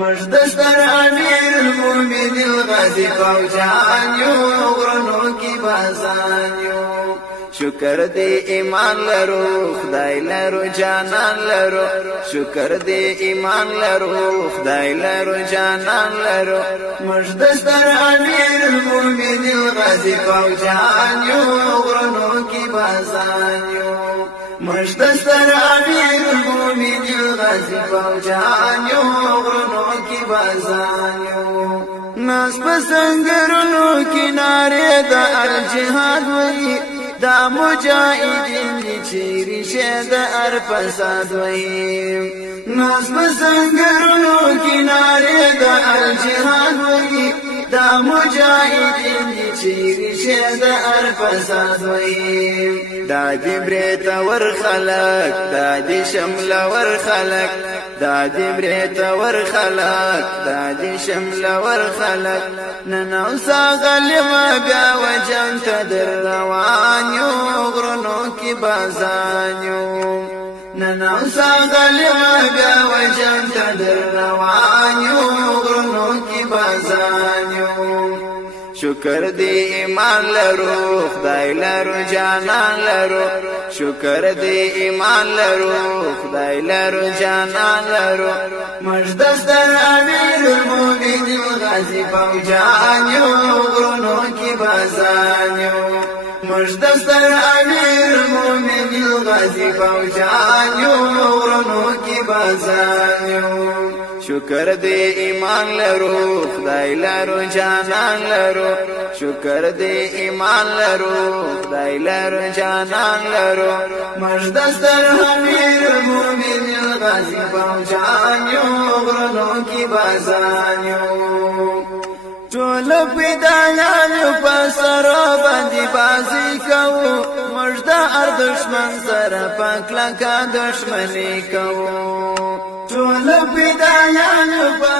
مجدستر امیر المؤمن الغازی فوجان یو غرنو کی بازان یو شکر دی ایمان لرو خدای لرو جانان لرو شکر دی ایمان لرو خدای لرو جانان لرو مجدستر امیر المؤمن الغازی فوجان یو غرنو کی بازان یو مجدستر امیر المؤمن الغازی فوجان یو غرنو کی بازان یو ناس پسنگرنو کنارے دا الجهاد وی دا مجاہدین دی چیری شید ارپساد وی ناس پسنگرنو کنارے دا الجهاد وی دا مجاہدین دی چیری شید ارپساد وی دا دی بریت ور خلق دا دی شمل ور خلق دا دی بریت ور خلق دا دی شمل ور خلق ننوسا غلم بیا وجن تدر روان یو غرنو کی بازان یو ننوسا غلم بیا وجن تدر روان یو غرنو کی بازان یو شکر دی ایمان لرو خدای لرو جانان لرو شکر دی ایمان لرو خدای لرو جانان لرو مجدستر امیر المؤمن الغازی فوجان یو غرنو کی بازان یو مجدستر امیر المؤمن الغازی فوجان یو غرنو کی بازان یو شکر دی ایمان لرو خدای لرو جانان لرو شکر دی ایمان لرو خدای لرو جانان لرو مجدستر امیر المؤمن الغازی فوجان یو غرنو کی بازان یو ټول پیدایان په سره باندې بازی کوو مجده هر دشمن سره پاکلکه دشمنی کوو ټول پیدایان په